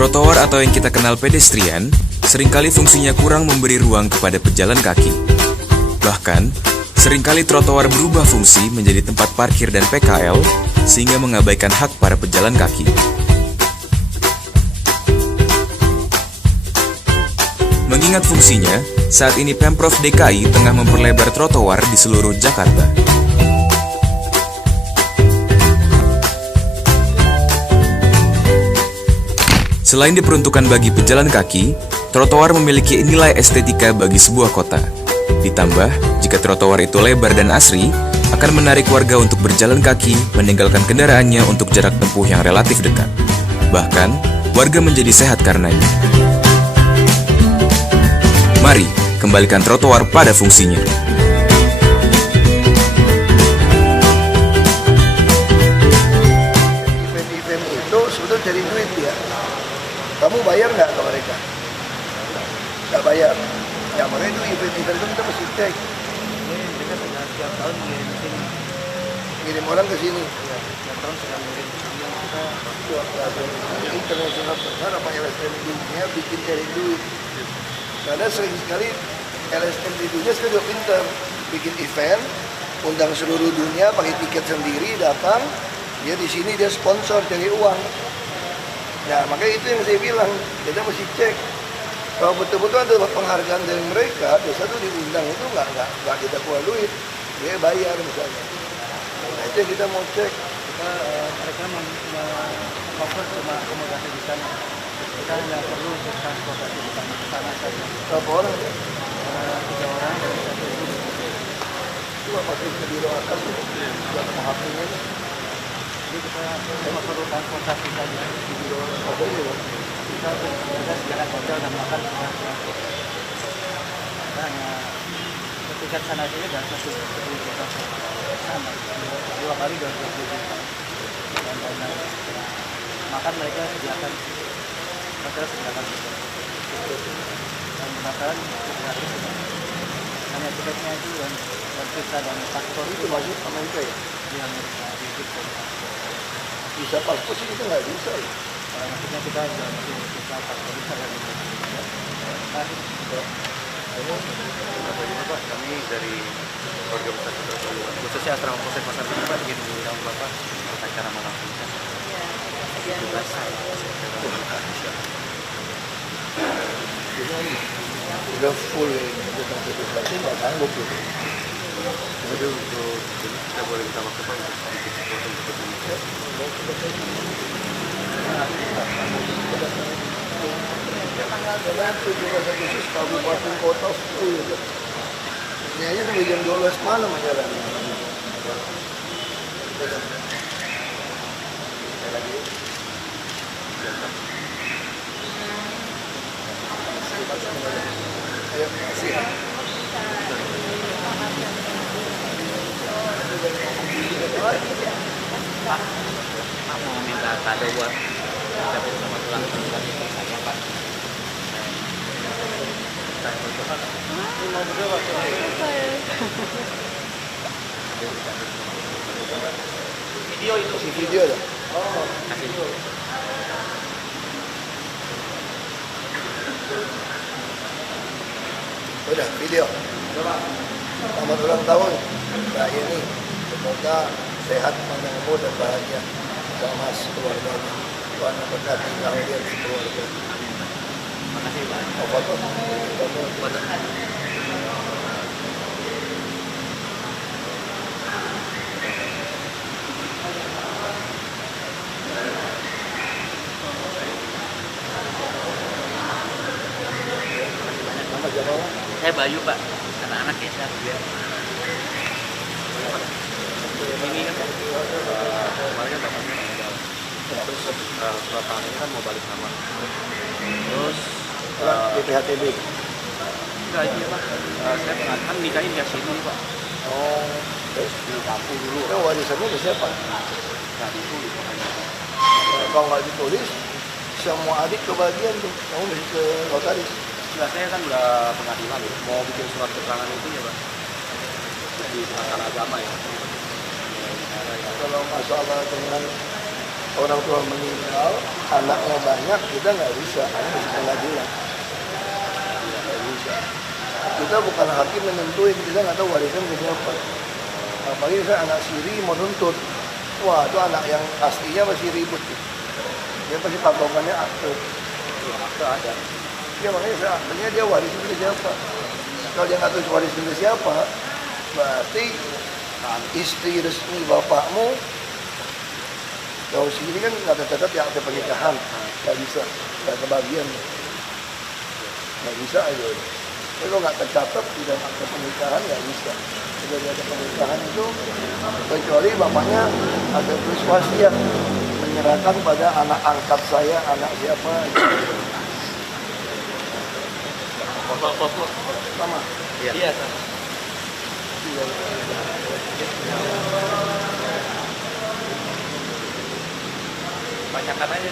Trotoar atau yang kita kenal pedestrian, seringkali fungsinya kurang memberi ruang kepada pejalan kaki. Bahkan, seringkali trotoar berubah fungsi menjadi tempat parkir dan PKL, sehingga mengabaikan hak para pejalan kaki. Mengingat fungsinya, saat ini Pemprov DKI tengah memperlebar trotoar di seluruh Jakarta. Selain diperuntukkan bagi pejalan kaki, trotoar memiliki nilai estetika bagi sebuah kota. Ditambah, jika trotoar itu lebar dan asri, akan menarik warga untuk berjalan kaki, meninggalkan kendaraannya untuk jarak tempuh yang relatif dekat. Bahkan, warga menjadi sehat karenanya. Mari, kembalikan trotoar pada fungsinya. Event-event itu sudah cari duit ya. Kamu bayar nggak ke mereka? Nggak bayar. Ya makanya itu event-event itu kita mesti cek. Kita sudah setiap tahun Ngirim orang ke sini. setiap tahun sudah ngirim kita Internasional besar apa LSM dunia bikin cari duit. Karena sering sekali LSM di dunia sekarang juga pintar. Bikin event, undang seluruh dunia pakai tiket sendiri datang. Dia di sini dia sponsor cari uang. Nah, makanya itu yang saya bilang, kita mesti cek. Kalau betul-betul ada penghargaan dari mereka, biasa tuh diundang itu nggak kita keluar duit, dia bayar misalnya. Nah, itu yang kita mau cek. mereka cover cuma akomodasi di sana. Kita hanya perlu untuk transportasi di sana saja. Berapa orang ya? 3 orang dan 1 ibu. Cuma pakai ke biro atas tuh, buat menghapusnya. Jadi kita cuma perlu transportasi saja di biro. Apa ini loh? Kita sediakan hotel dan makan semua. Kita hanya tiket sana sini dan 1 juta sama 2 kali 20 juta dan lain-lain. Makan mereka sediakan, hotel sediakan dan makan gratis. Hanya tiketnya itu dan visa dan paspor Itu masuk Amerika ya? yang bisa Bisa paspor sih kita nggak bisa ya? maksudnya kita sudah masih visa paspor bisa dan Pak, kami dari keluarga besar khususnya asrama Polsek Pasar Minggu Pak ingin mengundang Bapak untuk acara malam puncak. Udah full ya ini, udah satu nggak sanggup gitu. Jadi untuk kita boleh minta waktu Pak untuk sedikit support untuk ini. Tanggal 17 Agustus kabupaten kota full gitu. Ini aja sampai jam 12 malam aja. Ayo, kasih. Pak mau minta kado buat ucapin selamat ulang tahun buat saya Pak. Video itu Si video dah. kasih. Udah, video. Selamat ulang tahun. Mbak Yeni. Semoga sehat, panjang umur dan bahagia sama keluarganya. Tuhan memberkati kalian sekeluarga. Makasih Pak. Oh, foto. Foto. Nama siapa? Saya Bayu Pak, anak-anak ya saya dia. Ini kan kemarin kan bapaknya meninggal. Terus bapak ini kan mau balik nama. Terus Di PHTB. enggak ini Pak, saya kan nikahin di sini Pak. Oh, terus Di kampung dulu. itu warisannya ke siapa? Nggak ditulis makanya. Kalau nggak ditulis, semua adik kebagian tuh. Kamu mesti ke notaris. Enggak, saya kan udah pengadilan ya. Mau bikin surat keterangan itu ya Pak. Di Mahkamah Agama ya. Kalau masalah dengan orang tua meninggal, anaknya banyak, kita nggak bisa, hanya bisa pengadilan. Nggak bisa. Kita bukan hakim menentuin, kita nggak tahu warisan ke siapa. Apalagi saya anak siri mau nuntut, wah itu anak yang aslinya masih ribut. Dia pasti patokannya akte. Akte ada. Ya makanya saya akhirnya dia warisin ke siapa. Kalau dia nggak tahu warisin ke siapa, berarti istri resmi bapakmu, kalau sini kan nggak tercatat yang akte pernikahan, nggak bisa, nggak kebagian, nggak bisa aja. Tapi kalau nggak tercatat di dalam akte pernikahan nggak bisa. Kalau di akte pernikahan itu kecuali bapaknya ada tulis wasiat menyerahkan pada anak angkat saya, anak siapa. Foto Sama. Iya, sama. Bacakan aja.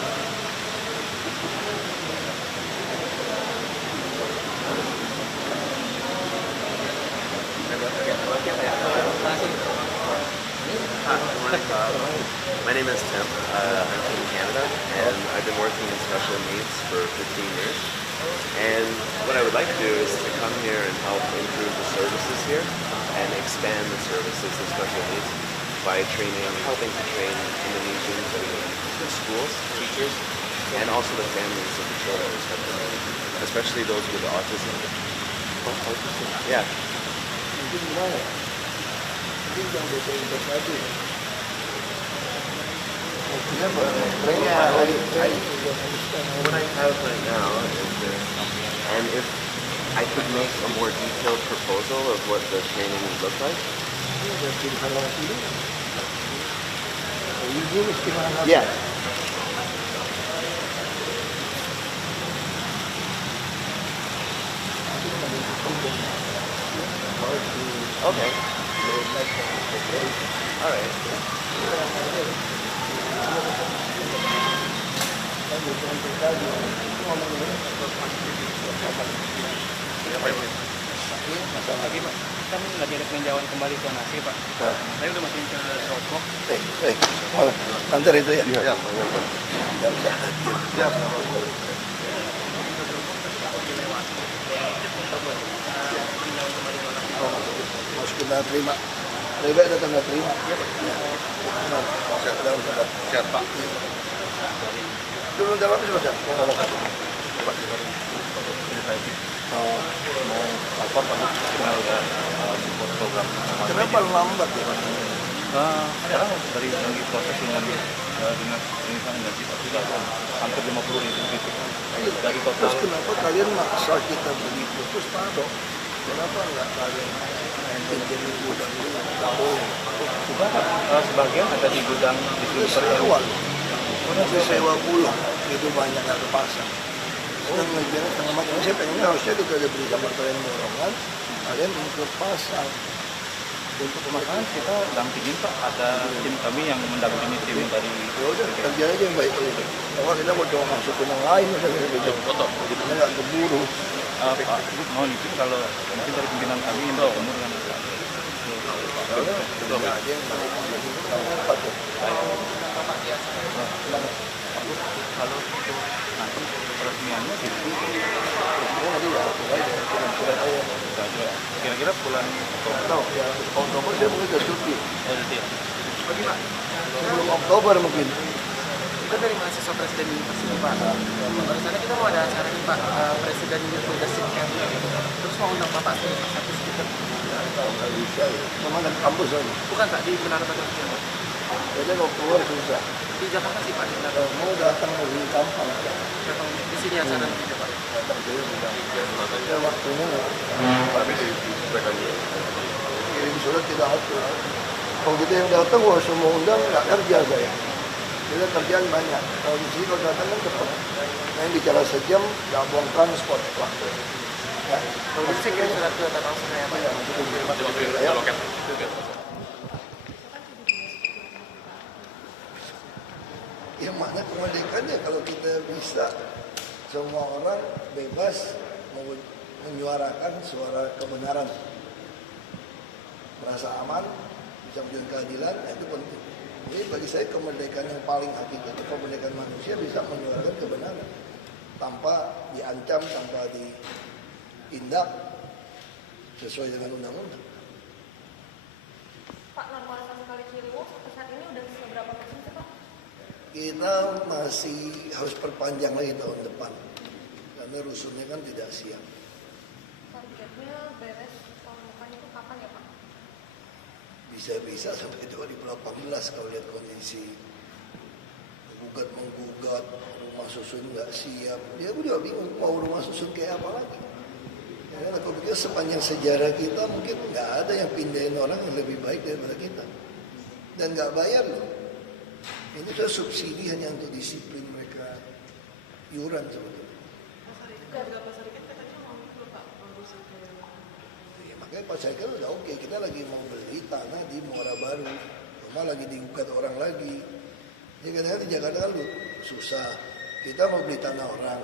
My name is Tim. I'm from Canada, and I've been working in special needs for 15 years. And what I would like to do is to come here and help improve the services here and expand the services of special needs by helping to train Indonesians in schools, teachers, and also the families of the children, especially those with autism. Autism? Yeah. Mungkin gimana? Mungkin yang betul-betul tadi. What I have right now is this, and if I could make a more detailed proposal of what the training would look like. Yeah. Okay. All right. Lagi Pak, kan lagi ada peninjauan kembali zonasi Pak. Saya udah masukin ke Dropbox. Kantor itu ya? Iya. Harus kita terima. Lebih baik datang nggak terima. Siap Pak. Dulu jawab sudah. Mau lapor Pak, kita udah support program. Kenapa lambat ya Pak? Sekarang dari lagi proses dengan dinas gaji Pak, sudah hampir 50.000 gitu. Dari total. Terus kenapa kalian maksa kita beli putus taruh? Kenapa nggak kalian jadi gudang dulu? Nggak boleh. Sudah sebagian ada di gudang di Terus Super sewa. Terus sewa pulang. Itu banyak nggak kepasang. Sekarang ngejarnya setengah mati. Saya pengennya harusnya kita ada beli sama kalian dorongan. Kalian untuk pasang. untuk pemasaran kita dampingin Pak, ada tim kami yang mendampingi tim dari Ya udah kerja aja yang baik. Kalau kita mau coba masuk ke yang lain, udah kita foto. Jadinya nggak keburu. Pak, mohon izin kalau mungkin dari pimpinan kami itu ketemu dengan Itu aja yang baik. Apa tuh? kalau itu nanti peresmiannya gitu. Kira-kira bulan Tahu ya, Oktober dia mungkin udah cuti. Oktober. Sebelum Oktober mungkin. Kita dari mahasiswa Presiden University Pak. Barusan kita mau ada acara nih Pak, Presiden Leadership Camp. Terus mau undang Bapak sebagai satu speaker. Nggak bisa ya. Kemana kampus aja? Bukan Pak, di Menara Batam. Jadi kalau keluar susah. Di Jakarta sih Pak, di Menara. Mau datang lebih gampang. Di sini acara juga Pak. Datang dulu bilang. Ya waktunya kirim surat tidak atur. Kalau kita yang datang, wah semua undang nggak kerja saya. Kita kerjaan banyak. Kalau di sini kalau datang kan cepat. Yang bicara sejam, nggak buang transport waktu. Ya, Kalau di sini kirim surat ke Tata Usaha ya Pak. ya. Yang mana kemerdekaannya kalau kita bisa semua orang bebas menyuarakan suara kebenaran, merasa aman, bisa memperjuangkan keadilan, itu penting. Jadi bagi saya kemerdekaan yang paling hakiki itu kemerdekaan manusia bisa menyuarakan kebenaran tanpa diancam, tanpa ditindak sesuai dengan undang-undang. Pak, normalisasi Kali Ciliwung sampai saat ini udah seberapa persen sih Pak? Kita masih harus perpanjang lagi tahun depan karena rusunnya kan tidak siap. Targetnya beres tahun depan itu kapan ya Pak? Bisa-bisa sampai 2018 kalau lihat kondisi menggugat rumah susun nggak siap. Ya aku juga bingung mau rumah susun kayak apa lagi. Ya, aku pikir sepanjang sejarah kita mungkin nggak ada yang pindahin orang yang lebih baik daripada kita dan nggak bayar loh. Ini sudah subsidi hanya untuk disiplin mereka iuran sebetulnya. Ya, makanya Pak Syarikat udah oke. Kita lagi mau beli tanah di Muara Baru, rumah lagi digugat orang lagi. Jadi kadang-kadang di Jakarta kan susah. Kita mau beli tanah orang,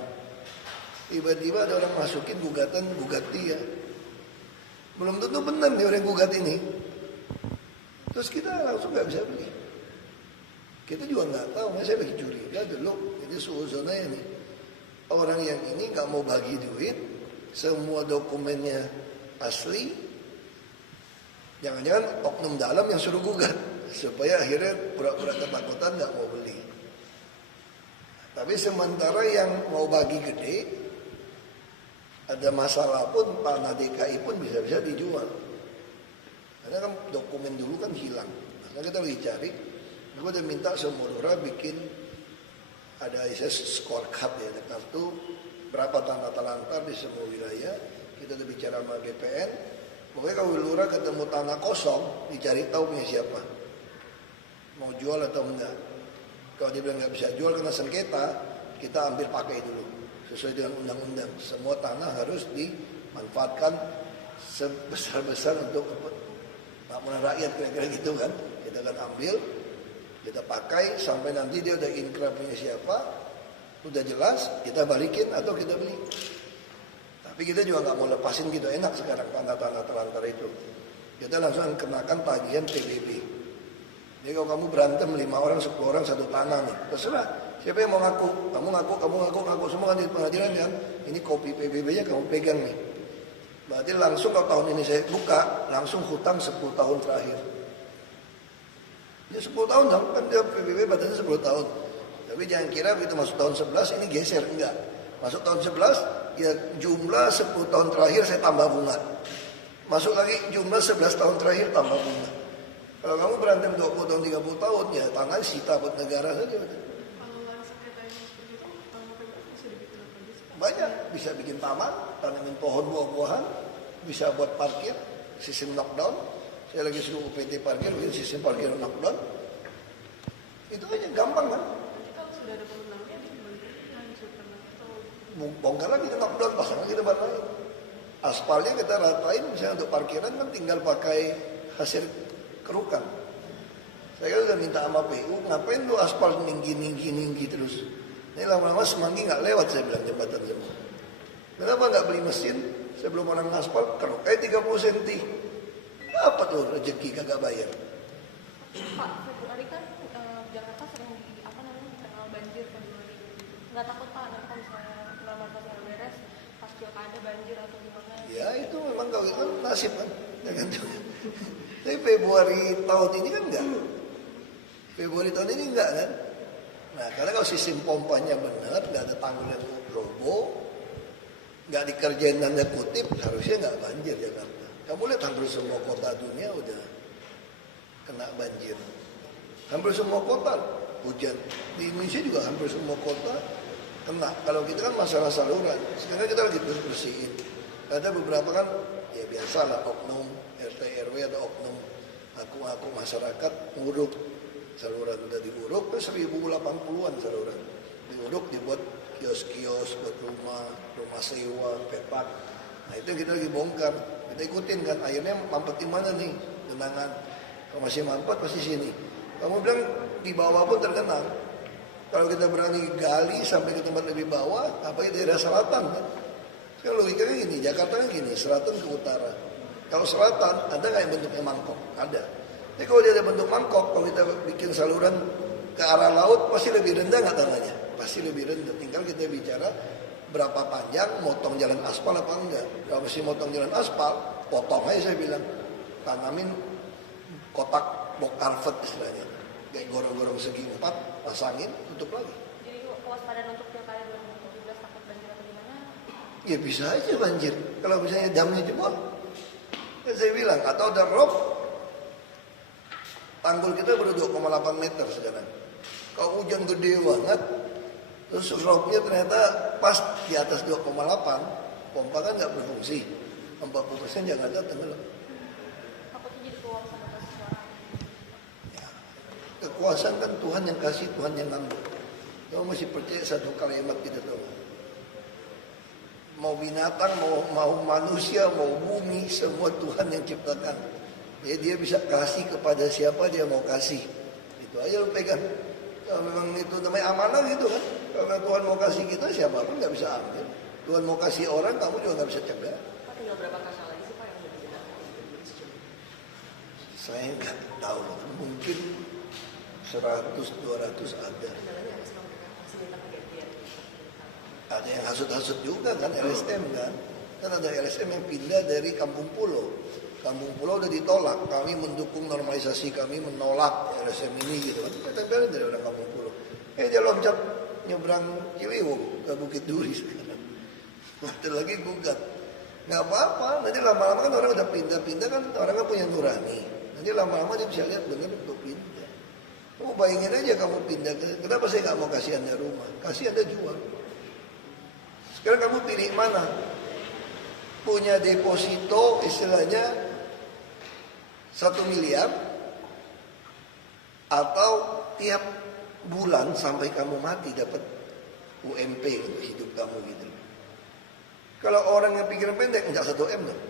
tiba-tiba ada orang masukin gugatan gugat dia. Belum tentu benar nih orang gugat ini. Terus kita langsung nggak bisa beli. Kita juga nggak tahu, saya lagi curiga dulu. Jadi suuzonanya nih, orang yang ini nggak mau bagi duit, semua dokumennya asli. Jangan-jangan oknum dalam yang suruh gugat supaya akhirnya pura-pura ketakutan nggak mau beli. Tapi sementara yang mau bagi gede, ada masalah pun tanah DKI pun bisa-bisa dijual. Karena kan dokumen dulu kan hilang. Nah kita lagi cari. Gue udah minta semua lurah bikin ada scorecard ya, ada kartu berapa tanah terlantar di semua wilayah. Kita udah bicara sama BPN. Pokoknya kalau lurah ketemu tanah kosong, dicari tahu punya siapa, mau jual atau enggak. Kalau dia bilang nggak bisa jual karena sengketa, kita ambil pakai dulu sesuai dengan undang-undang. Semua tanah harus dimanfaatkan sebesar-besar untuk kemakmuran rakyat, kira-kira gitu kan. Kita akan ambil, kita pakai sampai nanti dia udah inkrah punya siapa, udah jelas, kita balikin atau kita beli. Tapi kita juga nggak mau lepasin gitu enak sekarang tanah-tanah terlantar itu. Kita langsung kenakan tagihan PBB. Jadi kalau kamu berantem 5 orang, 10 orang satu tanah nih, terserah. Siapa yang mau ngaku? Kamu ngaku semua kan di pengadilan kan. Ini kopi PBB-nya kamu pegang nih. Berarti langsung kalau tahun ini saya buka, langsung hutang 10 tahun terakhir. Ya 10 tahun dong, kan dia PBB batasnya 10 tahun. Tapi jangan kira begitu masuk tahun 11 ini geser, enggak. Masuk tahun 11, ya jumlah 10 tahun terakhir saya tambah bunga. Masuk lagi jumlah 11 tahun terakhir tambah bunga. Kalau kamu berantem 20 tahun, 30 tahun, ya tanah sita buat negara saja. Banyak, bisa bikin taman, tanamin pohon buah-buahan, bisa buat parkir, sistem knockdown. Saya lagi suruh UPT parkir, bikin sistem parkir knockdown. Itu aja, gampang kan? Kalau sudah ada pengundangnya, Bongkar lagi kita knockdown, pasang lagi tempat lain. Aspalnya kita ratain, misalnya untuk parkiran kan tinggal pakai hasil kerukan. Saya udah minta sama PU, ngapain lu aspal tinggi terus? Ini lama-lama Semanggi nggak lewat, saya bilang jembatan semua. Kenapa nggak beli mesin sebelum orang aspal keruk 30 cm? Apa tuh rezeki kagak bayar? Pak, Februari kan Jakarta sering terkenal banjir Februari. Nggak takut Pak, nanti kalau misalnya normalisasi yang beres, pas pilkada banjir atau gimana? Ya itu memang kalau itu nasib kan. Tapi Februari tahun ini kan enggak. Februari tahun ini enggak kan. Nah karena kalau sistem pompanya benar, nggak ada tanggul yang roboh, nggak dikerjain tanda kutip, harusnya nggak banjir Jakarta. Kamu lihat hampir semua kota dunia udah kena banjir. Hampir semua kota hujan. Di Indonesia juga hampir semua kota kena. Kalau kita kan masalah saluran, sekarang kita lagi bersihin. Ada beberapa kan, ya biasa lah oknum RT RW atau oknum aku masyarakat nguruk saluran, udah diuruk terus 1080-an saluran diuruk, dibuat kios-kios buat rumah sewa, pepak. Nah itu kita lagi bongkar, kita ikutin kan airnya mampet di mana nih genangan. Kalau masih mampet pasti sini. Kamu bilang di bawah pun tergenang. Kalau kita berani gali sampai ke tempat lebih bawah, apalagi daerah selatan kan. Kalau logikanya gini, Jakarta kan gini, selatan ke utara. Kalau selatan, ada nggak yang bentuknya mangkok? Ada. Jadi kalau dia ada bentuk mangkok, kalau kita bikin saluran ke arah laut, pasti lebih rendah nggak tanahnya? Pasti lebih rendah. Tinggal kita bicara berapa panjang, motong jalan aspal apa enggak. Kalau mesti motong jalan aspal, potong aja saya bilang. Tanamin kotak box carpet istilahnya. Kayak gorong-gorong segi 4, pasangin, tutup lagi. Jadi kewaspadaan untuk pilkada 2017 takut banjir atau gimana? Ya bisa aja banjir. Kalau misalnya damnya jebol, kan saya bilang, atau ada rob, tanggul kita baru 2,8 meter sekarang. Kalau hujan gede banget, terus robnya ternyata pas di atas 2,8, pompa kan nggak berfungsi. 40% Jakarta tenggelam. Takutnya jadi keuang sama kasus orang. Ya. Kekuasaan kan Tuhan yang kasih, Tuhan yang ngambil. Kamu masih percaya satu kalimat kita tahu. Mau binatang, mau manusia, mau bumi, semua Tuhan yang ciptakan. Ya, dia bisa kasih kepada siapa dia mau kasih. Itu aja lu pegang. Kalau memang itu namanya amanah gitu kan. Kalau Tuhan mau kasih kita, siapapun nggak bisa ambil. Tuhan mau kasih orang, kamu juga nggak bisa cegah. Pak, tinggal berapa kasus lagi sih Pak yang sudah dibina? Saya nggak tahu, mungkin 100-200 ada. Ada yang hasut-hasut juga kan, LSM kan. Kan ada LSM yang pindah dari Kampung Pulau. Kampung Pulau udah ditolak, kami mendukung normalisasi, kami menolak LSM ini gitu kan. Kita bilang dari orang Kampung Pulau. Dia loncat nyebrang Ciliwung ke Bukit Duri sekarang. Nanti lagi gugat. Nggak apa-apa, nanti lama-lama kan orang udah pindah-pindah kan, orang kan punya nurani. Nanti lama-lama dia bisa lihat benar untuk pindah. Kamu bayangin aja kamu pindah, kenapa saya nggak mau kasih Anda rumah? Kasih Anda jual. Sekarang kamu pilih mana? Punya deposito istilahnya 1 miliar atau tiap bulan sampai kamu mati dapat UMP untuk hidup kamu gitu. Kalau orang yang pikiran pendek enggak 1 M dong.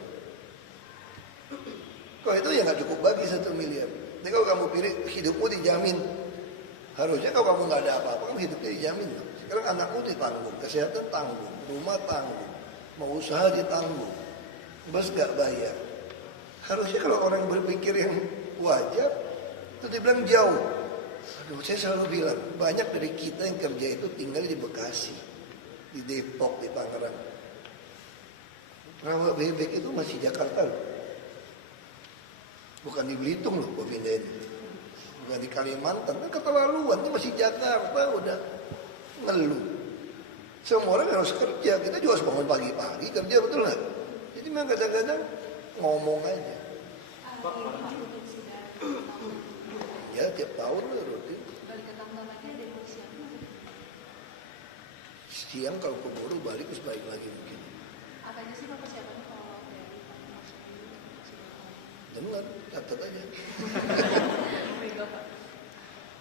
Kalau itu ya nggak cukup bagi 1 miliar. Jadi kalau kamu pilih hidupmu dijamin, harusnya kalau kamu nggak ada apa-apa kamu hidupnya dijamin. Sekarang anakmu ditanggung, kesehatan tanggung, rumah tanggung, mau usaha ditanggung, bos nggak bayar. Harusnya kalau orang berpikir yang wajar, itu dibilang jauh. Aduh, saya selalu bilang, banyak dari kita yang kerja itu tinggal di Bekasi, di Depok, di Tangerang. Rawa bebek itu masih Jakarta loh. Bukan di Belitung loh, gue pindahin. Bukan di Kalimantan, kan keterlaluan, ini masih Jakarta, udah ngeluh. Semua orang harus kerja, kita juga harus bangun pagi-pagi, kerja betul nggak? Jadi memang kadang-kadang ngomong aja. Ya tiap tahun lah rutin. Siang kalau keburu balik terus balik lagi mungkin. Apa aja sih Pak persiapannya kalau dari Jangan, catat aja.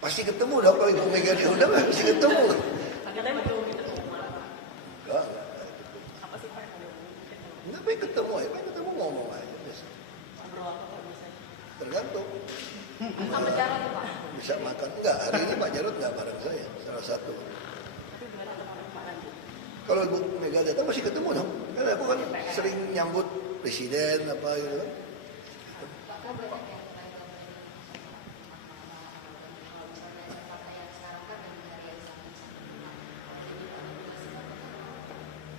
Pasti ketemu dong kalau Ibu Mega diundang, pasti ketemu. Katanya mau ketemu malah. Enggak. Apa sih Pak? Enggak pengen ketemu aja, pengen ketemu ngomong aja biasa. Ngobrol apa Pak biasanya? Tergantung. sama Jarod tuh Pak? Bisa makan. Enggak, hari ini Pak Jarod enggak bareng saya, salah satu. Tapi gimana teman Pak nanti? Kalau Ibu Mega datang masih ketemu dong. Kan aku kan sering nyambut presiden apa gitu kan.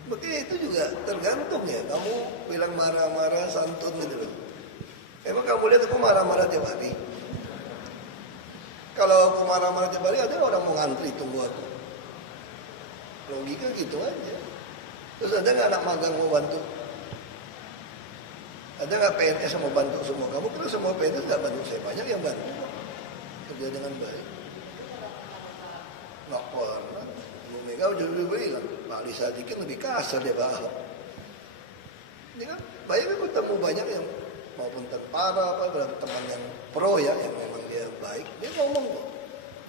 Begitu juga tergantung ya. Kamu bilang marah-marah santun gitu loh. Emang kamu lihat aku marah-marah tiap hari? Kalau aku marah-marah tiap hari ada orang mau ngantri tunggu aku. Logika gitu aja. Terus ada nggak anak magang mau bantu? Ada nggak PNS yang mau bantu semua? Kamu kira semua PNS nggak bantu saya? Banyak yang bantu. Kerja dengan baik. Nggak pernah. Bu Mega udah dulu bilang, Pak Ali Sadikin lebih kasar deh Pak Ahok. Ini kan banyak kan ketemu banyak yang maupun tentara apa teman yang pro ya yang memang dia baik. Dia ngomong kok.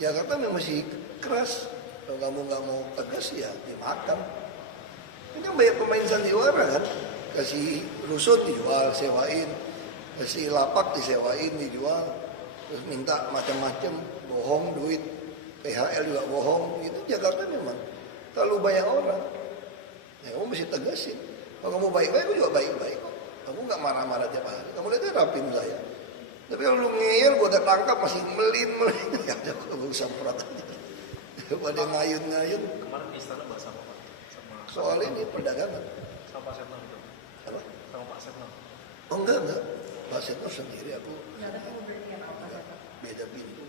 Jakarta memang masih keras. Kalau kamu nggak mau tegas ya dimakan. Ini kan banyak pemain sandiwara kan. Kasih rusut dijual, sewain. Kasih lapak disewain, dijual. Terus minta macam-macam, bohong duit. PHL juga bohong. Itu Jakarta memang terlalu banyak orang. Ya kamu mesti tegasin. Kalau kamu baik-baik, aku juga baik-baik kok. Aku nggak marah-marah tiap hari. Kamu lihat rapin saya. Tapi kalau lu ngeyel, gue gua gak tangkap masih melin. Ya udah gua samperat aja. Pada ngayun-ngayun. Kemarin di istana bahas apa Pak? Sama Soal ini perdagangan. Pak Setno itu. Apa? Sama Pak Setno. Oh enggak. Pak Setno sendiri, aku Nggak ada yang berarti ya Pak Setno. beda pintu.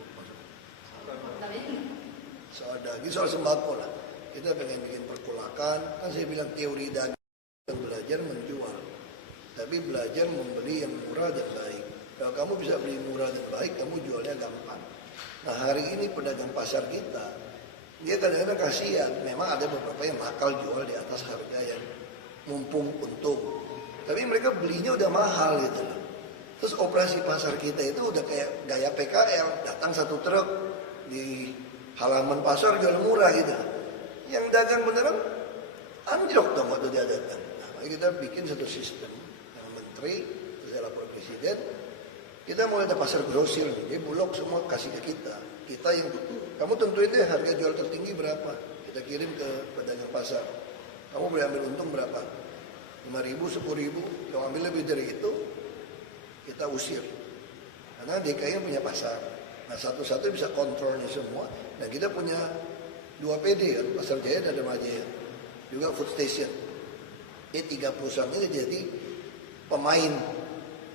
Soal daging, soal sembako lah. Kita pengen bikin perkulakan. Kan saya bilang teori daging belajar menjual. Tapi belajar membeli yang murah dan baik. Kalau kamu bisa beli murah dan baik, kamu jualnya gampang. Nah hari ini pedagang pasar kita, dia kadang-kadang kasihan. Memang ada beberapa yang nakal jual di atas harga yang mumpung untung. Tapi mereka belinya udah mahal gitu loh. Terus operasi pasar kita itu udah kayak gaya PKL. Datang satu truk di halaman pasar jual murah gitu. Yang dagang beneran anjlok dong waktu dia datang. Nah, mari kita bikin satu sistem. Yang menteri, saya lapor presiden. Kita mau ada pasar grosir, dia bulog semua kasih ke kita. Kita yang kamu tentuin deh harga jual tertinggi berapa. Kita kirim ke pedagang pasar. Kamu boleh ambil untung berapa? 5.000, 10.000. Kalau ambil lebih dari itu, kita usir. Karena DKI punya pasar. Nah satu-satu bisa kontrolnya semua. Dan kita punya 2 PD kan, Pasar Jaya dan Damajaya. Juga food station. Ini 3 perusahaan ini jadi pemain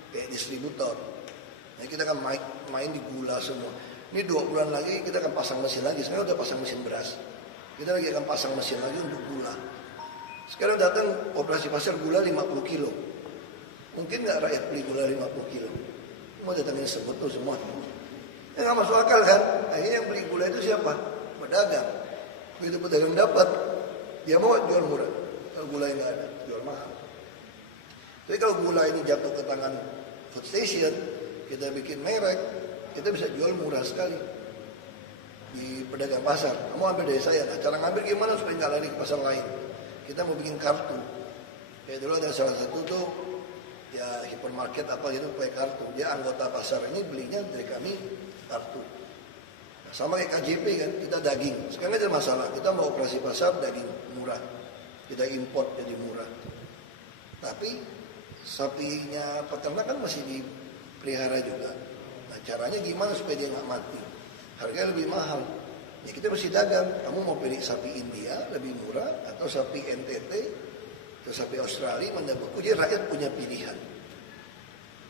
kayak distributor. Nah, kita akan main di gula semua. Ini 2 bulan lagi kita akan pasang mesin lagi. Sekarang udah pasang mesin beras. Kita lagi akan pasang mesin lagi untuk gula. Sekarang datang operasi pasar gula 50 kilo. Mungkin nggak rakyat beli gula 50 kilo. Mau datangin sebut tuh semua. Ya nggak masuk akal kan? Akhirnya yang beli gula itu siapa? Pedagang. Begitu pedagang dapat, dia mau jual murah. Kalau gula yang nggak ada, jual mahal. Tapi kalau gula ini jatuh ke tangan food station, kita bikin merek, kita bisa jual murah sekali di pedagang pasar. Kamu ambil dari saya, nah, cara ngambil gimana supaya nggak lari ke pasar lain? Kita mau bikin kartu. Kayak dulu ada salah satu tuh, ya hipermarket apa gitu pakai kartu. Dia anggota pasar ini belinya dari kami kartu. Nah, sama kayak KJP kan, kita daging. Sekarang ada masalah, kita mau operasi pasar daging murah. Kita import jadi murah. Tapi sapinya peternak kan masih dipelihara juga. Nah caranya gimana supaya dia nggak mati? Harganya lebih mahal. Ya kita mesti dagang. Kamu mau pilih sapi India lebih murah atau sapi NTT atau sapi Australia mana beku? Dia rakyat punya pilihan.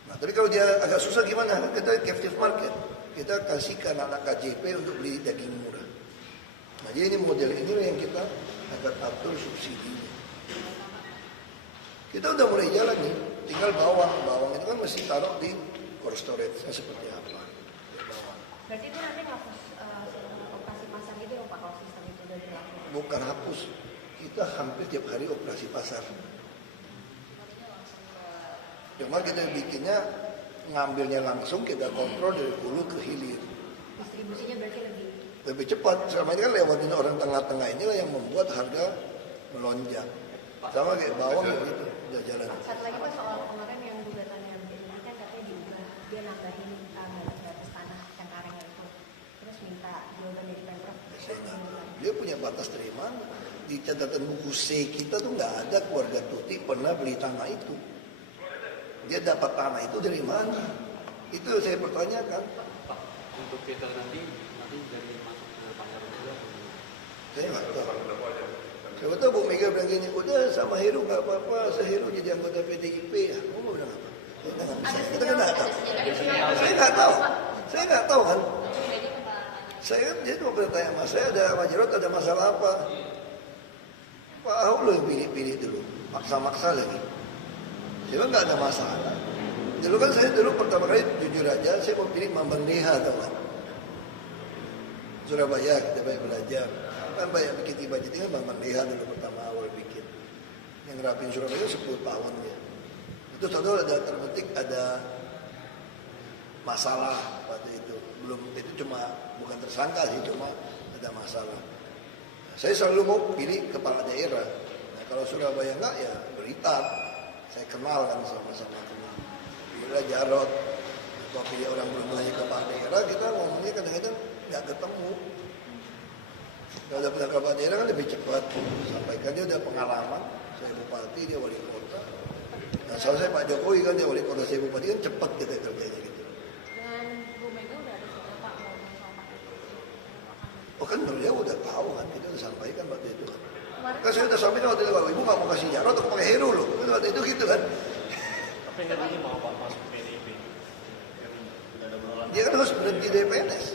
Nah tapi kalau dia agak susah gimana? Kita captive market. Kita kasih ke anak-anak KJP untuk beli daging murah. Nah jadi ini model ini yang kita akan atur subsidinya. Kita udah mulai jalan nih, tinggal bawang. Bawang itu kan mesti taruh di cold storage-nya seperti apa. Bawang. Berarti itu nanti ngapus operasi pasar gitu ya Pak, kalau sistem itu udah dilakukan? Bukan hapus, kita hampir tiap hari operasi pasar. Cuma kita bikinnya, ngambilnya langsung, kita kontrol dari hulu ke hilir. Distribusinya berarti Lebih cepat, selama ini kan lewatin orang tengah-tengah inilah yang membuat harga melonjak. Sama kayak bawang gitu, udah jalan. satu lagi Pak, soal kemarin yang gugatannya ini kan katanya diubah, dia nambahin batas tanah Cengkarengnya itu, terus minta jawaban dari Pemprov. Dia punya batas dari mana? Di catatan buku C kita tuh nggak ada keluarga Tuti pernah beli tanah itu. Dia dapat tanah itu dari mana? Itu saya pertanyakan. Pak, untuk kita nanti dari masuk ke pasar juga. Saya nggak tahu. Saya tahu Bu Mega bilang gini, udah sama Heru nggak apa-apa, saya Heru jadi anggota PDIP ya. Kamu mau bilang apa? Kita kan nggak tahu. Saya nggak tahu. Saya nggak tahu kan. Saya dia tuh bertanya sama saya, ada sama Jarod ada masalah apa? Pak Ahok loh yang pilih-pilih dulu, maksa-maksa lagi. Dia nggak ada masalah. Dulu kan saya pertama kali jujur aja, saya mau pilih Bambang Deha teman. Surabaya kita banyak belajar. Kan banyak bikin tiba-tiba kan Bambang Deha dulu pertama awal bikin. Yang ngerapin Surabaya 10 tahun ya. Itu tahu ada terbetik ada masalah waktu itu. Belum itu cuma bukan tersangka sih, cuma ada masalah. Nah, saya selalu mau pilih kepala daerah. Nah, kalau Surabaya enggak ya Blitar. Saya kenal kan sama-sama teman. Bila Jarod atau pilih orang belum banyak kepala daerah, kita ngomongnya kadang-kadang nggak ketemu. Kalau udah punya kepala daerah kan lebih cepat. Sampaikan dia udah pengalaman. Saya bupati, dia wali kota. Nah, soal saya Pak Jokowi kan dia wali kota, saya bupati kan cepat kita kerjanya gitu. Dengan Bu Mega Kan beliau udah tahu kan, kita udah sampaikan waktu itu kan. Kan saya udah sampaikan waktu itu, Ibu nggak mau kasih jarod untuk pakai Heru loh. Kan waktu itu gitu kan. Tapi Herunya mau Pak masuk PDIP. Udah ada berhalangan. Dia kan harus berhenti dari PNS.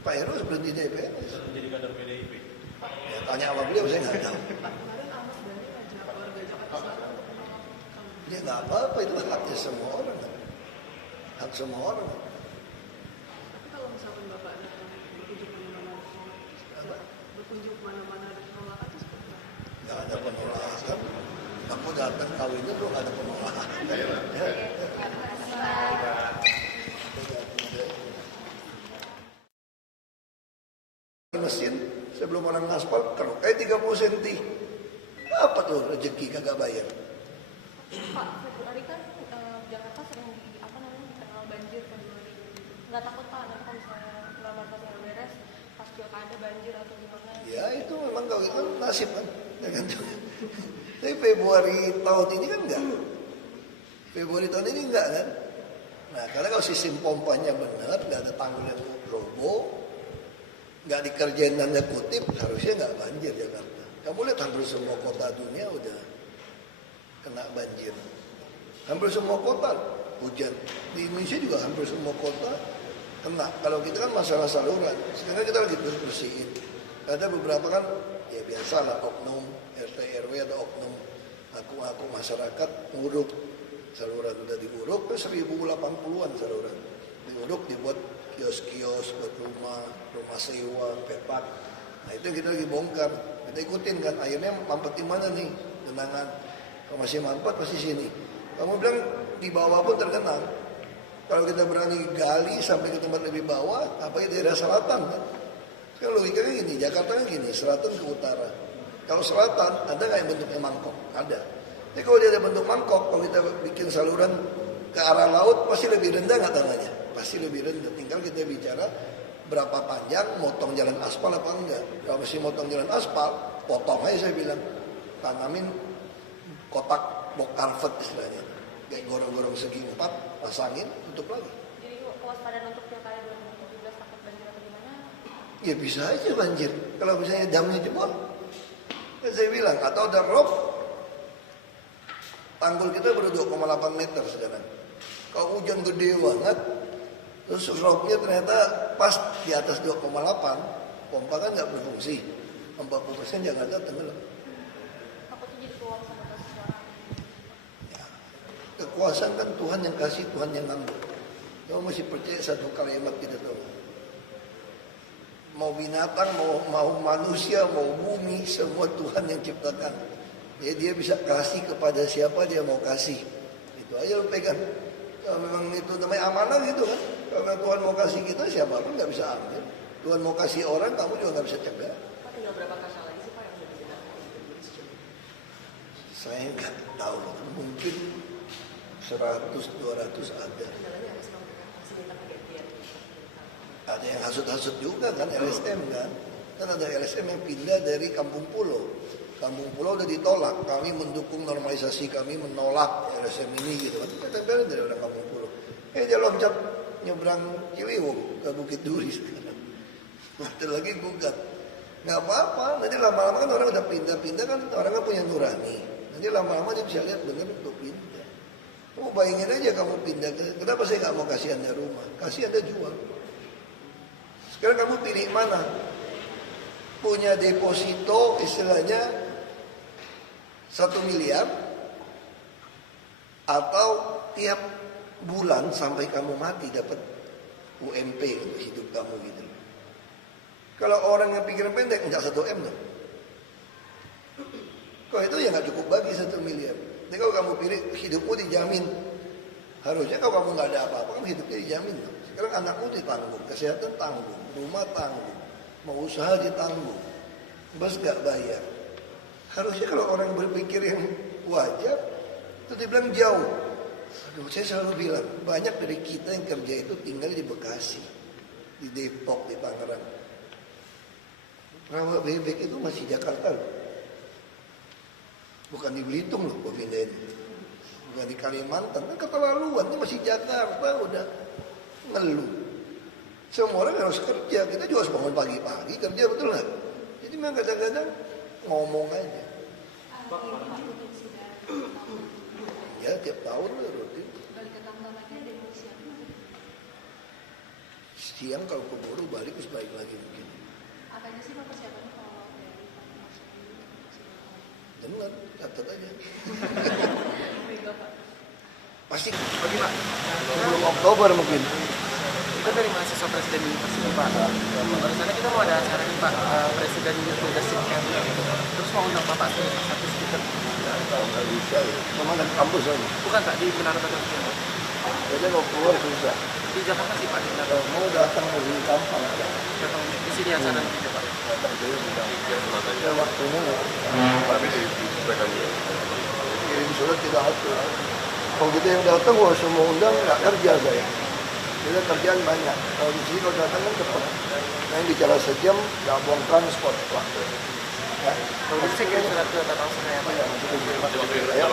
Pak Heru harus berhenti dari PNS. Menjadi kader PDIP. Ya, tanya sama beliau, saya nggak tahu. Kemarin Ahmad Dhani ngajak warga Jakarta Selatan. Dia nggak apa-apa, itu haknya semua orang kan. Hak semua orang kan. Tapi kalau misalkan Bapak datang berkunjung kemana-mana, berkunjung kemana-mana ada penolakan itu seperti apa? Nggak ada penolakan. Aku datang kawinnya tuh nggak ada penolakan. Mesin sebelum orang aspal kalau kayak 30 cm. Apa tuh rezeki kagak bayar? Pak, Februari kan Jakarta sering dikenal banjir Februari. Nggak takut Pak nanti kalau misalnya normalisasi yang beres pas pilkada banjir atau gimana? Ya itu memang kalau itu kan nasib kan. Tapi Februari tahun ini kan enggak. Februari tahun ini enggak kan. Nah karena kalau sistem pompanya benar, nggak ada tanggul yang roboh, nggak dikerjain tanda kutip, harusnya nggak banjir Jakarta. Kamu lihat hampir semua kota dunia udah kena banjir. Hampir semua kota hujan. Di Indonesia juga hampir semua kota kena. Kalau kita kan masalah saluran. Sekarang kita lagi bersihin. Ada beberapa kan ya biasa lah oknum RT RW atau oknum aku masyarakat nguruk saluran udah diuruk terus 1080-an saluran diuruk dibuat kios-kios buat rumah sewa petak. Nah itu yang kita lagi bongkar, kita ikutin kan airnya mampet di mana nih genangan. Kalau masih mampet pasti sini. Kamu bilang di bawah pun terkenal. Kalau kita berani gali sampai ke tempat lebih bawah, apalagi daerah selatan kan. Sekarang logikanya gini, Jakarta kan gini, selatan ke utara. Kalau selatan ada nggak yang bentuknya mangkok? Ada. Jadi kalau dia ada bentuk mangkok, kalau kita bikin saluran ke arah laut pasti lebih rendah nggak tanahnya? Pasti lebih rendah. Tinggal kita bicara berapa panjang, motong jalan aspal apa enggak. Kalau masih motong jalan aspal, potong aja saya bilang. Tanamin kotak box carpet istilahnya. Kayak gorong-gorong segi 4, pasangin, tutup lagi. Jadi kewaspadaan untuk pilkada 2017 takut banjir atau gimana? Ya bisa aja banjir. Kalau misalnya damnya jebol. Kan saya bilang, atau ada rob, tanggul kita baru 2,8 meter sekarang. Kalau hujan gede banget, terus robnya ternyata pas di atas 2,8, pompa kan nggak berfungsi. 40% Jakarta tenggelam. Takutnya jadi peluang sama suara. Kekuasaan kan Tuhan yang kasih, Tuhan yang ngambil. Kamu masih percaya satu kalimat kita tahu. Mau binatang, mau manusia, mau bumi, semua Tuhan yang ciptakan. Ya, dia bisa kasih kepada siapa dia mau kasih. Itu aja lu pegang. Kalau memang itu namanya amanah gitu kan. Kalau Tuhan mau kasih kita, siapapun nggak bisa ambil. Tuhan mau kasih orang, kamu juga nggak bisa cegah. Pak, tinggal berapa kasal lagi sih Pak yang sudah digunakan? Saya nggak tahu, mungkin 100-200 ada. Kendalanya apa sih Pak? Masih minta pergantian. Ada yang hasut-hasut juga kan LSM kan. Kan ada LSM yang pindah dari Kampung Pulau. Kampung Pulau udah ditolak. Kami mendukung normalisasi, kami menolak LSM ini gitu kan. Kita bilang dari orang Kampung Pulau. Dia loncat nyebrang Ciliwung ke Bukit Duri sekarang. Nanti lagi gugat. Nggak apa-apa. Nanti lama-lama kan orang udah pindah-pindah kan orang kan punya nurani. Nanti lama-lama dia bisa lihat bener untuk pindah. Kamu bayangin aja kamu pindah. Kenapa saya nggak mau kasih Anda rumah? Kasih Anda jual. Sekarang kamu pilih mana? Punya deposito istilahnya 1 miliar atau tiap bulan sampai kamu mati dapat UMP untuk hidup kamu gitu. Kalau orang yang pikiran pendek enggak 1 M dong. Kalau itu ya nggak cukup bagi 1 miliar. Jadi kalau kamu pilih hidupmu dijamin, harusnya kalau kamu nggak ada apa-apa kan hidupnya dijamin dong. Sekarang anakmu ditanggung, kesehatan tanggung, rumah tanggung, mau usaha ditanggung, bos nggak bayar. Harusnya kalau orang berpikir yang wajar, itu dibilang jauh. Aduh, saya selalu bilang, banyak dari kita yang kerja itu tinggal di Bekasi, di Depok, di Tangerang. Rawa bebek itu masih Jakarta loh. Bukan di Belitung loh, gua pindahin. Bukan di Kalimantan, kan keterlaluan, ini masih Jakarta, udah ngeluh. Semua orang harus kerja, kita juga harus bangun pagi-pagi kerja, betul nggak? Jadi memang kadang-kadang ngomong aja. Ya tiap tahun lah rutin. Siang kalau keburu balik terus balik lagi mungkin. Apa aja sih Pak persiapannya kalau dari Dengan catat aja. Pak? Pasti pagi Pak. Sebelum Oktober mungkin. Kita dari mahasiswa Presiden University Pak. Barusan kita mau ada acara nih Pak, Presiden Leadership Camp. Terus mau undang Bapak satu speaker. Nggak bisa ya. Memang dari kampus aja. Bukan Pak, di Menara Batam. Jadi mau keluar susah. Di Jakarta sih Pak, di Menara. Kalau mau datang lebih gampang. Datang di sini acara nanti Pak. Datang jadi bilang. Ya waktunya nggak. Tapi disampaikan Kirim surat tidak atur. Kalau kita yang datang, wah semua undang nggak kerja saya. Kita kerjaan banyak. Kalau di sini kalau datang kan cepat. Nah yang bicara sejam, nggak buang transport waktu. Ya. Kalau gitu saya kirim surat ke Bapak saya Pak. Ya, masuk ke ya.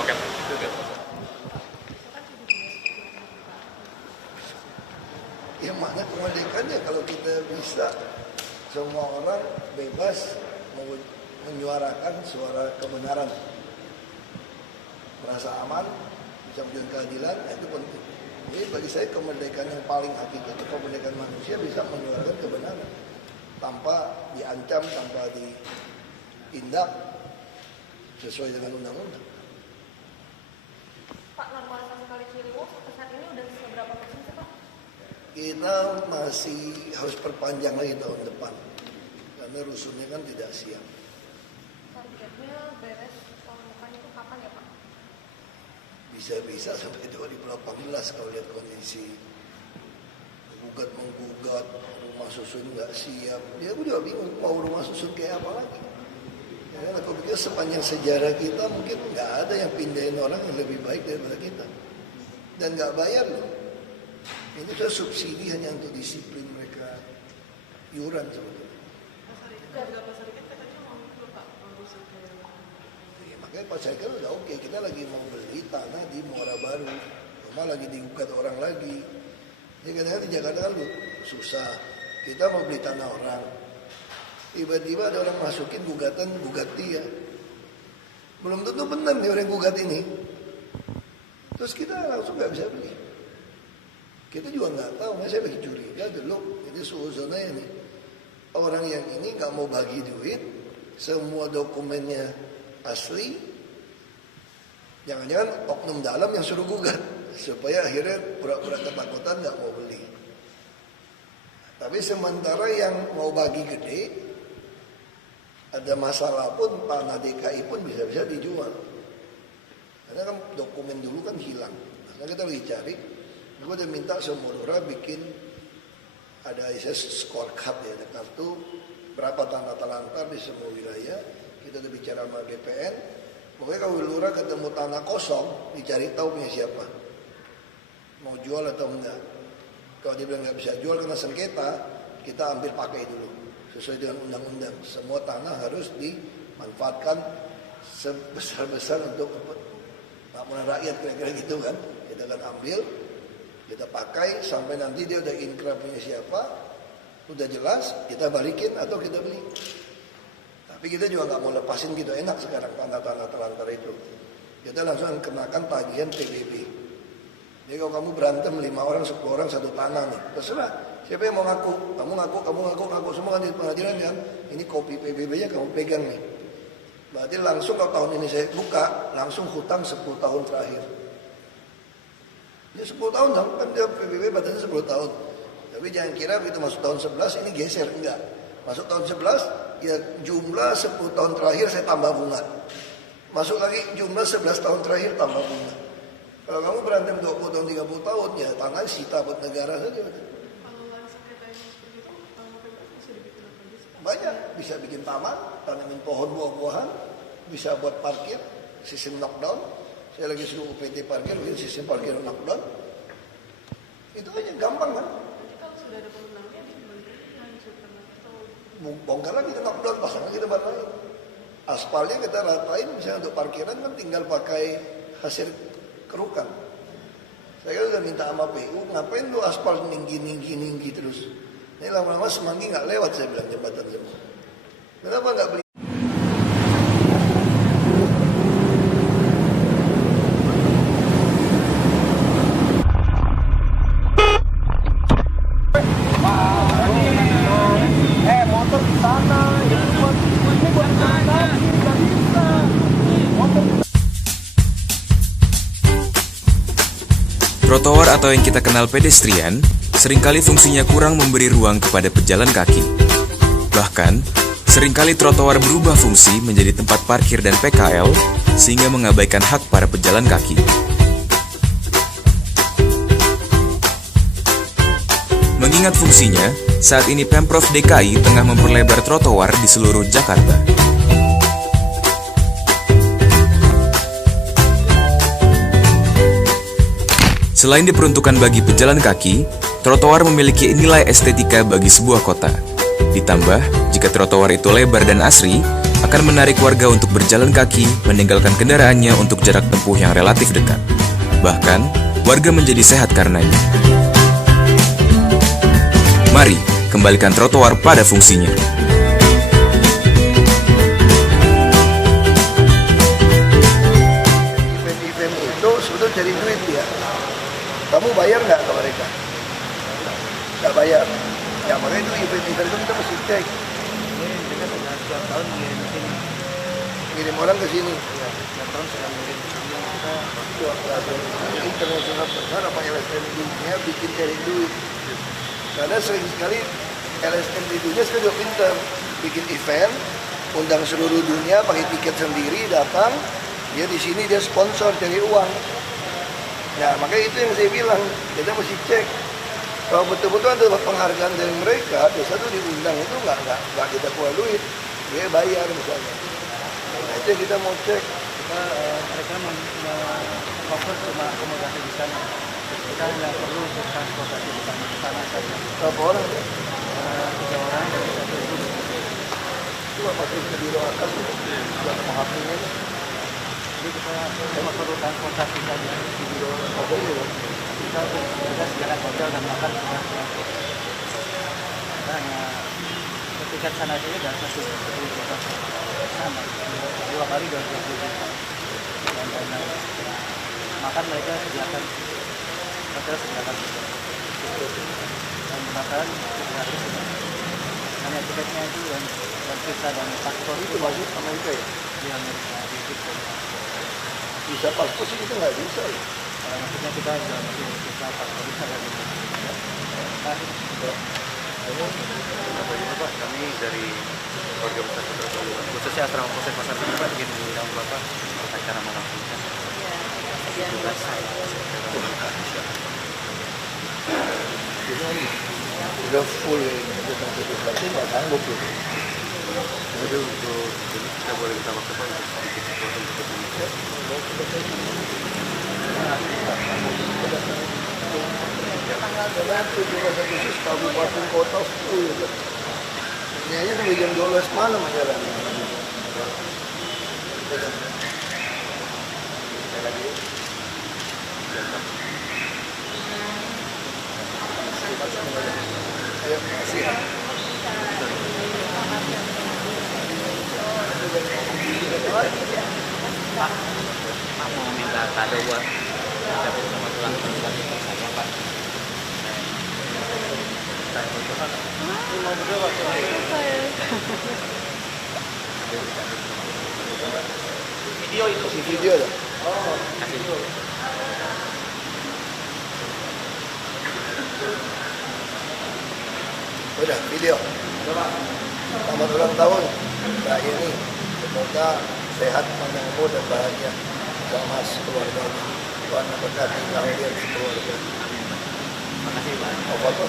Yang mana kemerdekaannya kalau kita bisa semua orang bebas menyuarakan suara kebenaran, merasa aman, bisa menjaga keadilan, itu penting. Jadi bagi saya kemerdekaan yang paling hakiki itu kemerdekaan manusia bisa menyuarakan kebenaran tanpa diancam, tanpa ditindak sesuai dengan undang-undang. Pak, normalisasi Kali Ciliwung sampai saat ini udah seberapa persen sih Pak? Kita masih harus perpanjang lagi tahun depan karena rusunnya kan tidak siap. Targetnya beres tahun depan itu kapan ya Pak? Bisa-bisa sampai 2018 kalau lihat kondisi menggugat rumah susun nggak siap. Ya aku juga bingung mau rumah susun kayak apa lagi. Ya, aku pikir sepanjang sejarah kita mungkin nggak ada yang pindahin orang yang lebih baik daripada kita dan nggak bayar loh. Ini sudah subsidi hanya untuk disiplin mereka iuran sebetulnya. Ya, makanya Pak Syarikal udah oke. Kita lagi mau beli tanah di Muara Baru, rumah lagi digugat orang lagi. Jadi kadang-kadang di Jakarta kan susah. Kita mau beli tanah orang, tiba-tiba ada orang masukin gugatan gugat dia. Belum tentu benar nih orang gugat ini. Terus kita langsung nggak bisa beli. Kita juga nggak tahu, saya lagi curiga dulu, ini suuzonnya ini. Orang yang ini nggak mau bagi duit, semua dokumennya asli, jangan-jangan oknum dalam yang suruh gugat, supaya akhirnya pura-pura ketakutan nggak mau beli. Tapi sementara yang mau bagi gede, ada masalah pun, tanah DKI pun bisa-bisa dijual. Karena kan dokumen dulu kan hilang, nah kita lagi cari. Gue udah minta semua lurah bikin ada scorecard ya, ada kartu berapa tanah terlantar di semua wilayah. Kita udah bicara sama BPN. Pokoknya kalau lurah ketemu tanah kosong, dicari tahu punya siapa, mau jual atau enggak. Kalau dia bilang nggak bisa jual karena sengketa, kita ambil pakai dulu sesuai dengan undang-undang. Semua tanah harus dimanfaatkan sebesar-besar untuk kemakmuran rakyat, kira-kira gitu kan. Kita akan ambil, kita pakai sampai nanti dia udah inkrah punya siapa, udah jelas, kita balikin atau kita beli. Tapi kita juga nggak mau lepasin gitu, enak sekarang tanah-tanah terlantar itu. Kita langsung kenakan tagihan PBB. Jadi kalau kamu berantem 5 orang, 10 orang satu tanah nih, terserah siapa yang mau ngaku, kamu ngaku semua kan di pengadilan kan. Ini kopi PBB-nya kamu pegang nih. Berarti langsung kalau tahun ini saya buka, langsung hutang 10 tahun terakhir. Ya 10 tahun dong, kan dia PBB batasnya 10 tahun. Tapi jangan kira begitu masuk tahun 11 ini geser, enggak. Masuk tahun 11, ya jumlah 10 tahun terakhir saya tambah bunga. Masuk lagi jumlah 11 tahun terakhir tambah bunga. Kalau kamu berantem 20 tahun, 30 tahun, ya tanah sita buat negara saja. Banyak, bisa bikin taman, tanamin pohon buah-buahan, bisa buat parkir, sistem knockdown. Saya lagi suruh UPT parkir, bikin sistem parkir knockdown. Itu aja gampang kan? Bongkar lagi kita knockdown, pasang lagi tempat lain. Aspalnya kita ratain, misalnya untuk parkiran kan tinggal pakai hasil kerukan. Saya kan udah minta sama PU, ngapain lu aspal tinggi terus? Ini lama-lama Semanggi nggak lewat, saya bilang jembatan semua. Kenapa nggak beli? Motor di sana, ini buat nggak bisa. Trotoar atau yang kita kenal pedestrian, seringkali fungsinya kurang memberi ruang kepada pejalan kaki. Bahkan, seringkali trotoar berubah fungsi menjadi tempat parkir dan PKL, sehingga mengabaikan hak para pejalan kaki. Mengingat fungsinya, saat ini Pemprov DKI tengah memperlebar trotoar di seluruh Jakarta. Selain diperuntukkan bagi pejalan kaki, trotoar memiliki nilai estetika bagi sebuah kota. Ditambah, jika trotoar itu lebar dan asri, akan menarik warga untuk berjalan kaki, meninggalkan kendaraannya untuk jarak tempuh yang relatif dekat. Bahkan, warga menjadi sehat karenanya. Mari, kembalikan trotoar pada fungsinya. Event-event itu sebetulnya cari duit ya. Kamu bayar nggak ke mereka? Nggak bayar. Ya makanya itu event-event itu kita mesti cek. Ini kita sudah setiap tahun ngirim ke sini. Ngirim orang ke sini. Ya, setiap tahun sudah ngirim. Kita internasional besar apa LSM dunia bikin cari duit. Karena sering sekali LSM di dunia sekarang juga pintar. Bikin event, undang seluruh dunia pakai tiket sendiri datang. Dia di sini dia sponsor cari uang. Nah, makanya itu yang saya bilang, kita mesti cek. Kalau betul-betul ada penghargaan dari mereka, biasa tuh diundang itu nggak kita keluar duit, dia bayar misalnya. Nah, itu yang kita mau cek. Mereka cover cuma akomodasi di sana. Kita hanya perlu untuk transportasi di sana saja. Berapa orang ya? 3 orang dari 1 itu. Itu masuk ke biro atas itu, buat menghapusnya. Jadi kita cuma perlu transportasi saja di biro. Apa itu? Kita sediakan hotel dan makan sudah. Kita hanya tiket sana saja dan 1 juta sama. 2 kali 20 juta. Dan makan mereka sediakan, hotel sediakan. Dan makan gratis. Hanya tiketnya itu dan visa dan paspor Itu masuk Amerika ya? di Amerika di Houston. Bisa paspor sih kita nggak bisa ya. Maksudnya kita sudah masih bisa paspor bisa kan? Apa ini Pak? Kami dari keluarga besar Putra khususnya asrama Polsek Pasar Minggu Pak, ingin mengundang Bapak acara malam puncak. Udah full ini, tapi nggak sanggup gitu. Jadi untuk ini kita boleh minta waktu Pak untuk sedikit support untuk ini. Tanggal 17 Agustus kabupaten kota full. Ini aja sampai jam 12 malam jalan. Ayo, makasih. Pak mau minta kado buat sama tulang buat saya Pak. Mau berdua Pak. Video itu. Si video dah. Oh, kasih. Udah, video. Selamat ulang tahun Mbak Yeni. Semoga sehat, panjang umur dan bahagia sama keluarganya. Tuhan memberkati kalian sekeluarga. Makasih Pak. Apa-apa.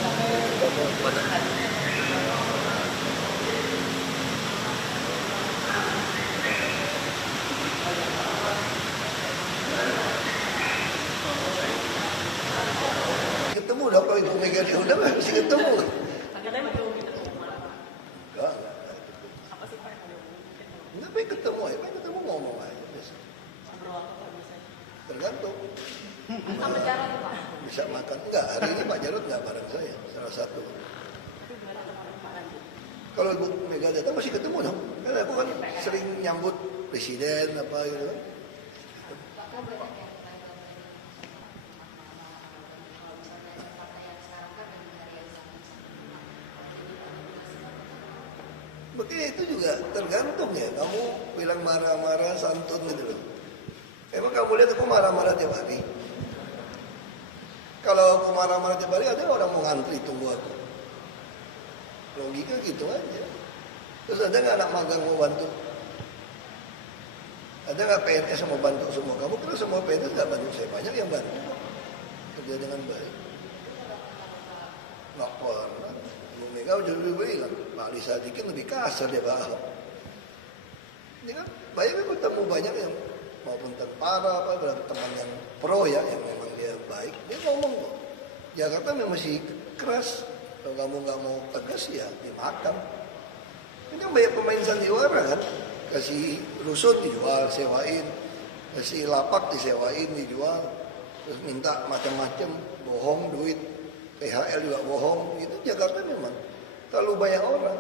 Ketemu udah kalau Ibu Mega diundang mesti ketemu. Enggak pengen ketemu ya, pengen ketemu ngomong aja biasa. Tergantung. Sama Jarod Pak. Bisa makan enggak? Hari ini Pak Jarod enggak bareng saya, salah satu. Kalau Ibu Mega datang masih ketemu dong. Kan aku kan sering nyambut presiden apa gitu kan. Begini itu juga tergantung ya. Kamu bilang marah-marah santun gitu loh. Emang kamu lihat aku marah-marah tiap hari? Kalau aku marah-marah tiap hari ada orang mau ngantri tunggu aku. Logika gitu aja. Terus ada nggak anak magang mau bantu? Ada nggak PNS yang mau bantu semua? Kamu kira semua PNS nggak bantu saya? Banyak yang bantu. Kerja dengan baik. Nggak pernah. Bu Mega udah dulu bilang, Pak Ali Sadikin lebih kasar dia Pak Ahok. Ini kan banyak ketemu banyak yang maupun tentara apa teman yang pro ya yang memang dia baik. Dia ngomong kok. Jakarta memang masih keras. Kalau kamu nggak mau tegas ya dimakan. Ini kan banyak pemain sandiwara kan. Kasih rusut dijual, sewain. Kasih lapak disewain, dijual. Terus minta macam-macam, bohong duit. PHL juga bohong. Itu Jakarta memang terlalu banyak orang.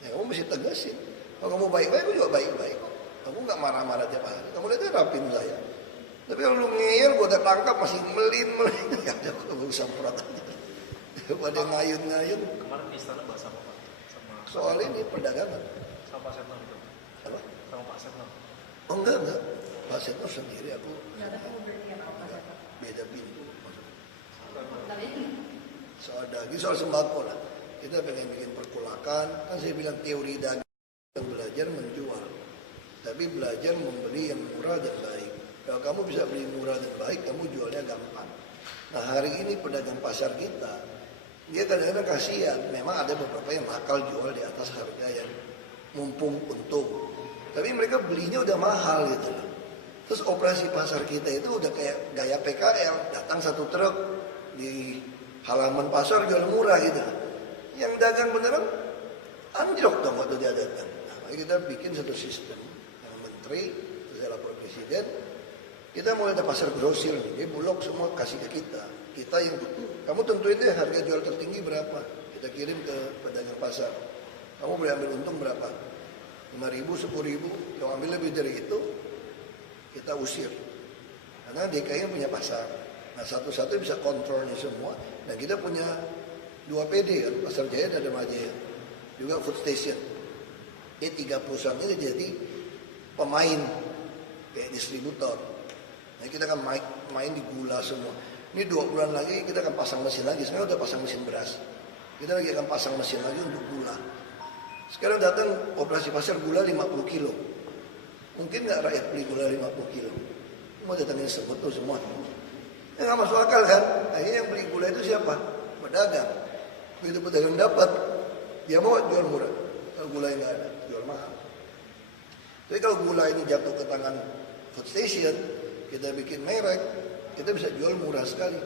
Ya kamu mesti tegasin. Kalau kamu baik-baik, aku juga baik-baik kok. Aku nggak marah-marah tiap hari. Kamu lihat rapin saya. Tapi kalau lu ngeyel, gue udah tangkap masih melin. Ya udah, gue semprot aja. Pada ngayun-ngayun. Kemarin di istana bahas apa Pak? Sama Soal ini perdagangan. Sama Pak Setnov itu. Apa? Sama Pak Setnov. Oh enggak. Pak Setnov sendiri aku beda pintu. Soal daging, soal sembako lah. Kita pengen bikin perkulakan. Kan saya bilang teori daging belajar menjual. Tapi belajar membeli yang murah dan baik. Kalau kamu bisa beli murah dan baik, kamu jualnya gampang. Nah hari ini pedagang pasar kita, dia kadang-kadang kasihan. Memang ada beberapa yang nakal jual di atas harga yang mumpung untung. Tapi mereka belinya udah mahal gitu loh. Terus operasi pasar kita itu udah kayak gaya PKL. Datang satu truk di halaman pasar jual murah gitu. Yang dagang beneran anjlok dong waktu dia datang. Nah, kita bikin satu sistem. Yang menteri, terus lapor presiden. Kita mulai ada pasar grosir nih. Dia bulog semua kasih ke kita. Kita yang kamu tentuin deh harga jual tertinggi berapa. Kita kirim ke pedagang pasar. Kamu boleh ambil untung berapa? 5.000, 10.000. Kalau ambil lebih dari itu, kita usir. Karena DKI punya pasar. Nah satu-satu bisa kontrolnya semua. Dan kita punya 2 PD kan, Pasar Jaya dan Majaya. Juga food station. Ini 3 perusahaan ini jadi pemain kayak distributor. Nah kita akan main di gula semua. Ini 2 bulan lagi kita akan pasang mesin lagi. Sekarang udah pasang mesin beras. Kita lagi akan pasang mesin lagi untuk gula. Sekarang datang operasi pasar gula 50 kilo. Mungkin nggak rakyat beli gula 50 kilo. Mau datangin sebut tuh semua. Ya nggak masuk akal kan? Akhirnya yang beli gula itu siapa? Pedagang. Begitu pedagang dapat, dia mau jual murah. Kalau gula yang nggak ada, jual mahal. Tapi kalau gula ini jatuh ke tangan food station, kita bikin merek, kita bisa jual murah sekali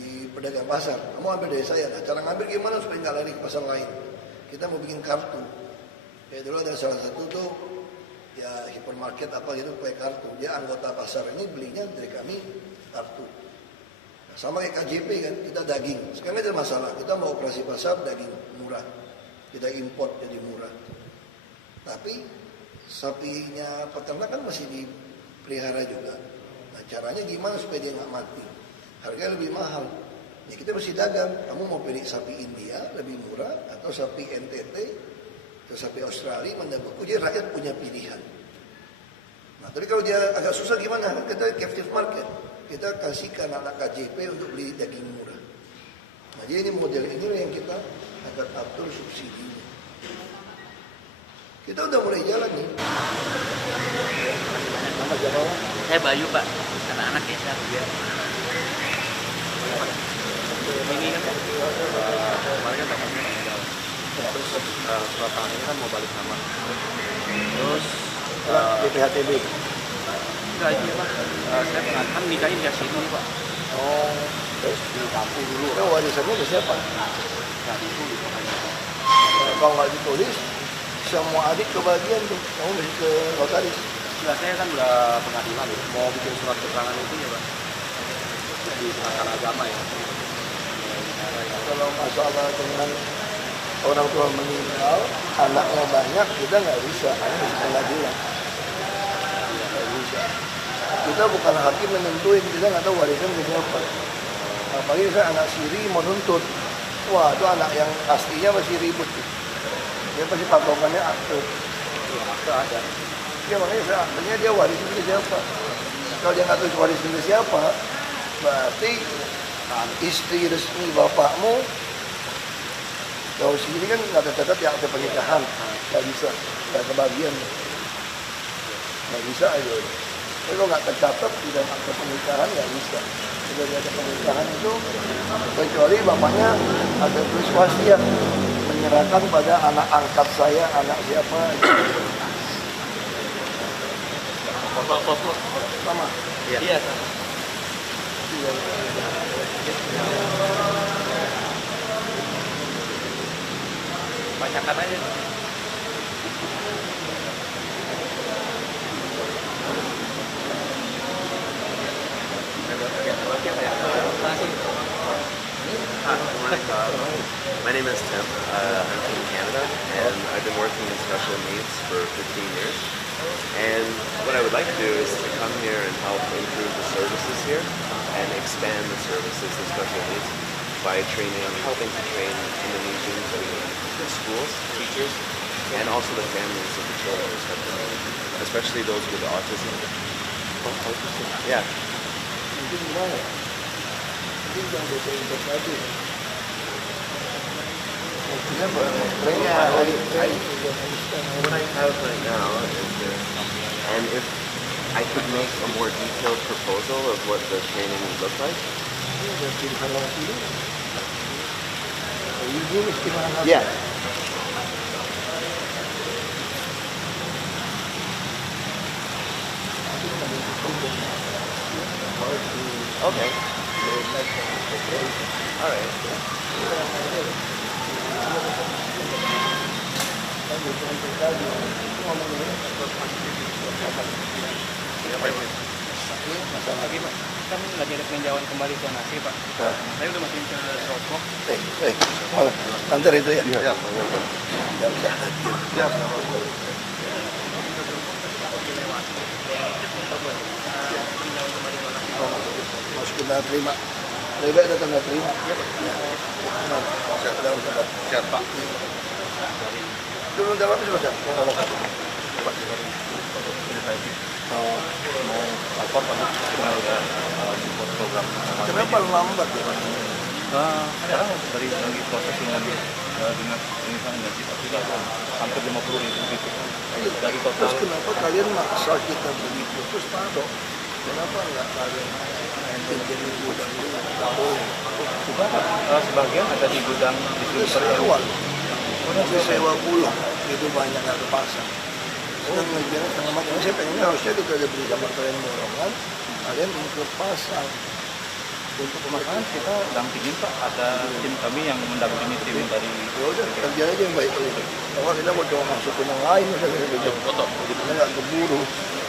di pedagang pasar. Kamu ambil dari saya, nah, cara ngambil gimana supaya nggak lari ke pasar lain? Kita mau bikin kartu. Kayak dulu ada salah satu tuh ya hipermarket apa gitu pakai kartu. Dia anggota pasar ini belinya dari kami kartu. Nah, sama kayak KJP kan, kita daging. Sekarang ada masalah, kita mau operasi pasar daging murah. Kita import jadi murah. Tapi sapinya peternak kan masih dipelihara juga. Nah caranya gimana supaya dia nggak mati? Harganya lebih mahal. Ya kita mesti dagang. Kamu mau pilih sapi India lebih murah atau sapi NTT atau sapi Australia mana beku? Jadi rakyat punya pilihan. Nah tapi kalau dia agak susah gimana? Kita captive market. Kita kasih ke anak-anak KJP untuk beli daging murah. Nah jadi ini model ini yang kita akan atur subsidinya. Kita udah mulai jalan nih. Nama siapa? Saya Bayu Pak, anak-anak ya saya biar. Ini kan kemarin kan temannya meninggal. Terus surat tangan ini kan mau balik nama. Terus BPHTB. enggak ini Pak, saya kan nikahin di sini Pak. Oh, Terus di kampung dulu. itu warisannya ke siapa? Nggak ditulis makanya. Kalau nggak ditulis, semua adik kebagian tuh. Kamu mesti ke notaris. Ya saya kan udah pengadilan ya. Mau bikin surat keterangan itu ya Pak. Di acara agama ya. Kalau masalah dengan orang tua meninggal, anaknya banyak, kita nggak bisa, hanya bisa pengadilan. Nggak bisa. Kita bukan hakim menentuin, kita nggak tahu warisan ke siapa. Apalagi saya anak siri mau nuntut, wah itu anak yang aslinya masih ribut. Dia pasti patokannya akte. Ya, akte ada. Ya makanya saya akhirnya dia warisan ke siapa. Kalau dia nggak tahu warisan ke siapa, berarti istri resmi bapakmu, kalau sini kan nggak tercatat ya akte pernikahan, nggak bisa, nggak kebagian, nggak bisa aja. Tapi kalau nggak tercatat di dalam akte pernikahan nggak bisa. Sudah ada pernikahan itu kecuali bapaknya ada tulis wasiat menyerahkan pada anak angkat saya, anak siapa. Sama. Iya, sama. Bacakan aja. My name is Tim. I'm from Canada, and I've been working in special needs for 15 years. And what I would like to do is to come here and help improve the services here and expand the services in special needs by helping to train Indonesians in schools, teachers, and also the families of the children, especially those with autism. Autism? Yeah. Mungkin gimana? Mungkin jangan betul tadi. What I have right now is this, and if I could make a more detailed proposal of what the training would look like. Yeah. Okay. All right. Pagi Pak, kan lagi ada peninjauan kembali zonasi Pak. Saya udah masukin ke Dropbox. Antar itu ya? Yeah. Masukin tanda terima. Lebih baik ada tanda terima. Siap, Pak. Dulu jawab sudah. Mau lapor Pak, kita udah support program. Kenapa lambat ya? Sekarang dari lagi proses dengan ini gaji tapi hampir 50.000 gitu. Dari total. Terus kenapa kalian maksa kita begitu? Terus taruh. Kenapa enggak kalian jadi gudang dulu? Nggak boleh. Sebagian ada di gudang Itu sewa. Itu sewa pulang. Itu banyak nggak kepasang. Sedang ngejar setengah mati. Saya pengennya harusnya kita ada beli sama kalian borongan. Kalian untuk pasang. Untuk pemasangan kita dampingin Pak, ada tim kami yang mendampingi tim dari. Ya udah kerja aja yang baik itu. Kalau kita mau coba masukin yang lain, misalnya kita foto. Kita nggak keburu.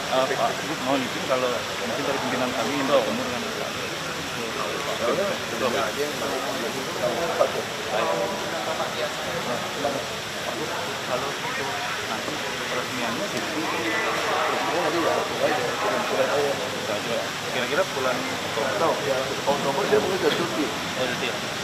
Pak, mohon izin kalau mungkin dari pimpinan kami yang bertemu dengan Pak. Ya udah, kerja aja yang baik. Kita dapat ya. Kalau itu nanti peresmiannya itu Nanti ya, kira-kira bulan tahu ya, Oktober dia mungkin udah cuti. Oktober.